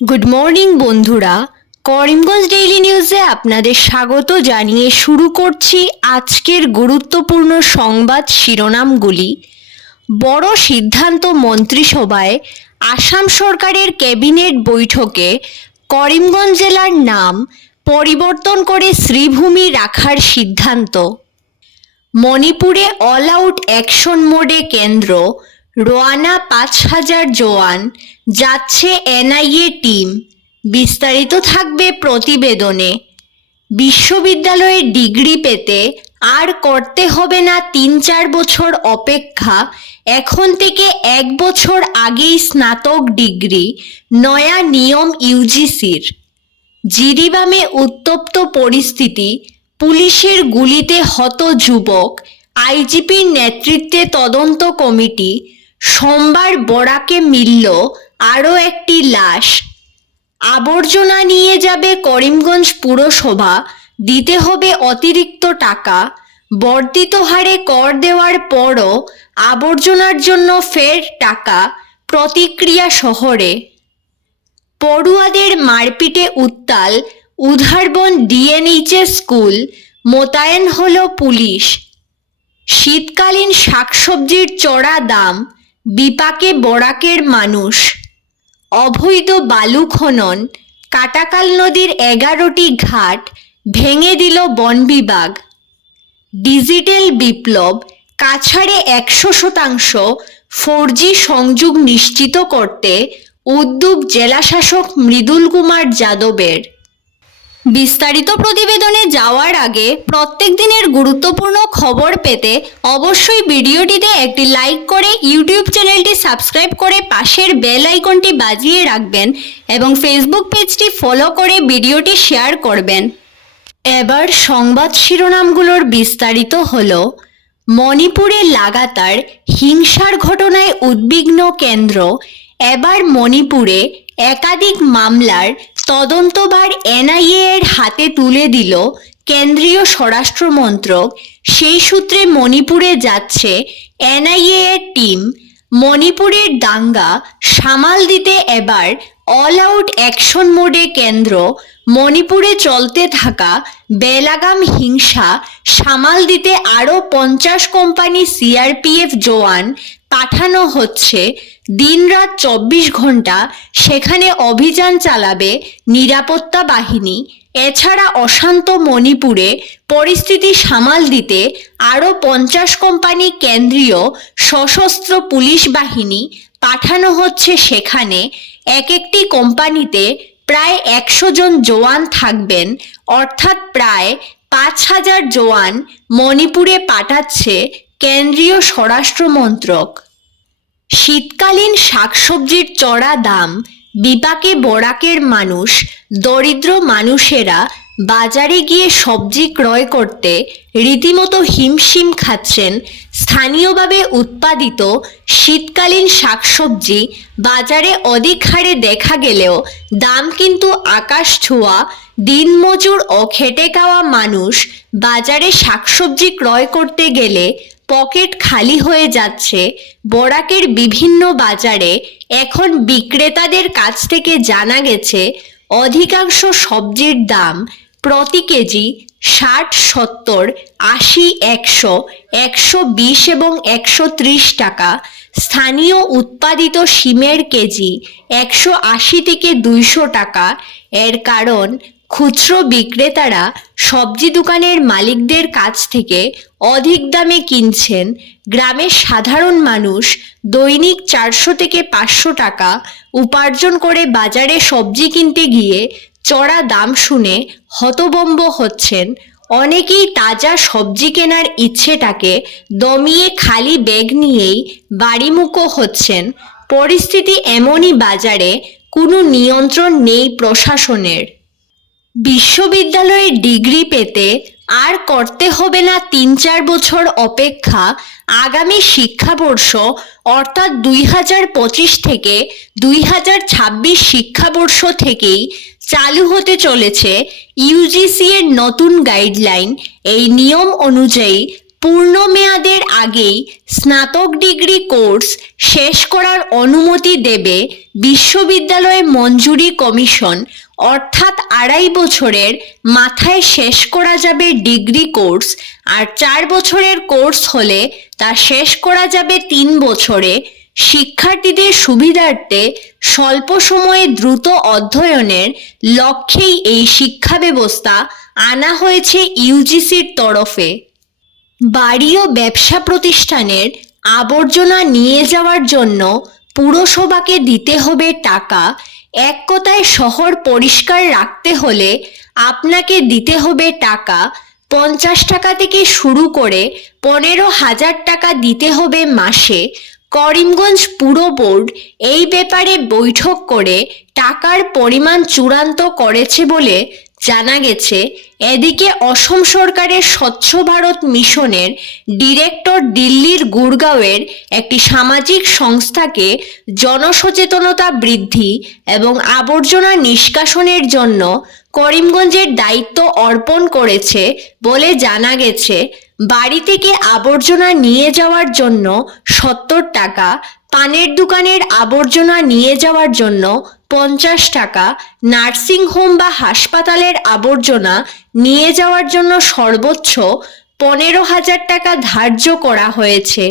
Good morning বন্ধুরা, Karimganj daily নিউজে আপনাদের স্বাগত জানিয়ে শুরু করছি আজকের গুরুত্বপূর্ণ সংবাদ শিরোনামগুলি। বড় সিদ্ধান্ত মন্ত্রিসভায়। আসাম সরকারের ক্যাবিনেট বৈঠকে করিমগঞ্জ জেলার নাম পরিবর্তন করে শ্রীভূমি রাখার সিদ্ধান্ত। মণিপুরে অল আউট অ্যাকশন মোডে কেন্দ্র, রওয়ানা ৫,০০০ জওয়ান, যাচ্ছে এনআইএ টিম। বিস্তারিত থাকবে প্রতিবেদনে। বিশ্ববিদ্যালয়ের ডিগ্রি পেতে আর করতে হবে না ৩-৪ বছর অপেক্ষা, এখন থেকে ১ বছর আগেই স্নাতক ডিগ্রি, নয়া নিয়ম ইউজিসির। জিরিবামে উত্তপ্ত পরিস্থিতি, পুলিশের গুলিতে হত যুবক, আইজিপির নেতৃত্বে তদন্ত কমিটি। সোমবার বরাকে মিলল আরও একটি লাশ। আবর্জনা নিয়ে যাবে করিমগঞ্জ পুরসভা, দিতে হবে অতিরিক্ত টাকা। বর্ধিত হারে কর দেওয়ার পরও আবর্জনার জন্য ফের টাকা। প্রতিক্রিয়া শহরে। পড়ুয়াদের মারপিটে উত্তাল উধারবন ডিএনএইচএস স্কুল, মোতায়েন হল পুলিশ। শীতকালীন শাকসবজির চড়া দাম, বিপাকে বরাকের মানুষ। অবৈধ বালু খনন, কাটাকাল নদীর ১১টি ঘাট ভেঙে দিল বন বিভাগ। ডিজিটাল বিপ্লব, কাছাড়ে ১০০% 4G সংযোগ নিশ্চিত করতে উদ্যোগ জেলাশাসক মৃদুল কুমার যাদবের। বিস্তারিত প্রতিবেদনে যাওয়ার আগে প্রত্যেক দিনের গুরুত্বপূর্ণ খবর পেতে অবশ্যই ভিডিওটিতে একটি লাইক করে ইউটিউব চ্যানেলটি সাবস্ক্রাইব করে পাশের বেল আইকনটি বাজিয়ে রাখবেন এবং ফেসবুক পেজটি ফলো করে ভিডিওটি শেয়ার করবেন। এবার সংবাদ শিরোনামগুলোর বিস্তারিত হলো। মণিপুরে লাগাতার হিংসার ঘটনায় উদ্বিগ্ন কেন্দ্র। এবার মণিপুরে একাধিক মামলার তদন্তভার এনআইএ এর হাতে তুলে দিল কেন্দ্রীয় স্বরাষ্ট্র মন্ত্রক। সেই সূত্রে মণিপুরে যাচ্ছে এনআইএ এর টিম। মণিপুরের দাঙ্গা সামাল দিতে এবার অল আউট অ্যাকশন মোডে কেন্দ্র। মণিপুরে চলতে থাকা বেলাগাম হিংসা সামাল দিতে আরও ৫০ কোম্পানি সিআরপিএফ জওয়ান পাঠানো হচ্ছে। দিনরাত ২৪ ঘন্টা সেখানে অভিযান চালাবে নিরাপত্তা বাহিনী। এছাড়া অশান্ত মণিপুরে পরিস্থিতি সামাল দিতে আরও ৫০ কোম্পানি কেন্দ্রীয় সশস্ত্র পুলিশ বাহিনী পাঠানো হচ্ছে সেখানে। এক একটি কোম্পানিতে প্রায় ১০০ জন জওয়ান থাকবেন, অর্থাৎ প্রায় ৫,০০০ জওয়ান মণিপুরে পাঠাচ্ছে কেন্দ্রীয় স্বরাষ্ট্র মন্ত্রক। শীতকালীন শাকসবজির চড়া দাম, বিপাকে বরাকের মানুষ। দরিদ্র মানুষেরা বাজারে গিয়ে সবজি ক্রয় করতে রীতিমতো হিমশিম খাচ্ছেন। স্থানীয়ভাবে উৎপাদিত শীতকালীন শাকসবজি বাজারে অধিক হারে দেখা গেলেও দাম কিন্তু আকাশ ছোঁয়া। দিনমজুর ও খেটে খাওয়া মানুষ বাজারে শাকসবজি ক্রয় করতে গেলে পকেট খালি হয়ে যাচ্ছে। বরাকের বিভিন্ন বাজারে এখন বিক্রেতাদের কাছ থেকে জানা গেছে অধিকাংশ সবজির দাম প্রতি কেজি ৬০, ৭০, ৮০, ১০০, ১২০ এবং ১৩০ টাকা। স্থানীয় উৎপাদিত শিমের কেজি ১৮০ থেকে ২০০ টাকা। এর কারণ খুচরো বিক্রেতারা সবজি দোকানের মালিকদের কাছ থেকে অধিক দামে কিনছেন। গ্রামের সাধারণ মানুষ দৈনিক ৪০০ থেকে ৫০০ টাকা উপার্জন করে বাজারে সবজি কিনতে গিয়ে চড়া দাম শুনে হতভম্ব হচ্ছেন। অনেকেই তাজা সবজি কেনার ইচ্ছেটাকে দমিয়ে খালি ব্যাগ নিয়েই বাড়িমুখো হচ্ছেন। পরিস্থিতি এমনই বাজারে কোনো নিয়ন্ত্রণ নেই প্রশাসনের। বিশ্ববিদ্যালয়ে ডিগ্রি পেতে আর করতে হবে না ৩-৪ বছর অপেক্ষা। আগামী শিক্ষাবর্ষ অর্থাৎ ২০২৫ থেকে ২০২৬ শিক্ষাবর্ষ থেকেই চালু হতে চলেছে ইউজিসি এর নতুন গাইডলাইন। এই নিয়ম অনুযায়ী পূর্ণ মেয়াদের আগেই স্নাতক ডিগ্রি কোর্স শেষ করার অনুমতি দেবে বিশ্ববিদ্যালয় মঞ্জুরি কমিশন। অর্থাৎ 2.5 বছরের মাথায় শেষ করা যাবে ডিগ্রি কোর্স, আর 4 বছরের কোর্স হলে তা শেষ করা যাবে 3 বছরে। শিক্ষার্থীদের সুবিধার্থে স্বল্প সময়ে দ্রুত অধ্যয়নের লক্ষ্যেই এই শিক্ষা ব্যবস্থা আনা হয়েছে ইউজিসির তরফে। বাড়ি ও ব্যবসা প্রতিষ্ঠানের আবর্জনা নিয়ে যাওয়ার জন্য পুরসভাকে দিতে হবে টাকা। এক কথায় শহর পরিষ্কার রাখতে হলে আপনাকে দিতে হবে টাকা। 50 টাকা থেকে শুরু করে 15,000 টাকা দিতে হবে মাসে। করিমগঞ্জ পুর বোর্ড এই ব্যাপারে বৈঠক করে টাকার পরিমাণ চূড়ান্ত করেছে বলে জানা গেছে। এদিকে অসম সরকারের স্বচ্ছ ভারত মিশনের ডিরেক্টর দিল্লির গুরগাঁওয়ের একটি সামাজিক সংস্থাকে জনসচেতনতা বৃদ্ধি এবং আবর্জনা নিষ্কাশনের জন্য করিমগঞ্জের দায়িত্ব অর্পণ করেছে বলে জানা গেছে। বাড়ি থেকে আবর্জনা নিয়ে যাওয়ার জন্য 70 টাকা, পানের দোকানের আবর্জনা নিয়ে যাওয়ার জন্য 50 টাকা, নার্সিংহোম বা হাসপাতালের আবর্জনা নিয়ে যাওয়ার জন্য সর্বোচ্চ 15,000 টাকা ধার্য করা হয়েছে।